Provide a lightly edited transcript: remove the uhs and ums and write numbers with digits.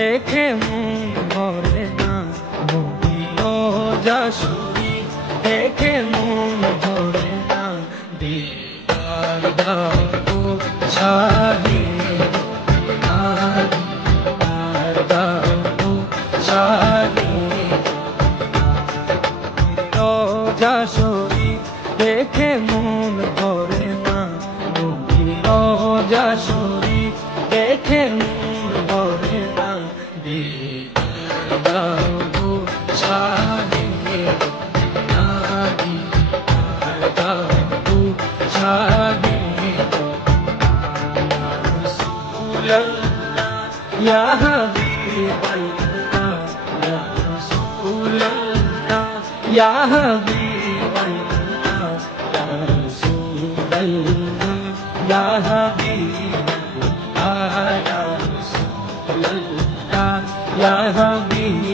দেখে মন ভরে না, ও যশোরী দেখে মন ভরে না, দিদার দাও শাহে দিদার দাও শাহে ও যশোরী দেখে মন ভরে না, ও যশোরী দেখে মন ভরে না, দিদার দাও শাহে দিদার দাও শাহে या हबीब अल्लाह या रसूल अल्लाह या हबीब अल्लाह या रसूल अल्लाह या हबीब अल्लाह या रसूल अल्लाह या हबीब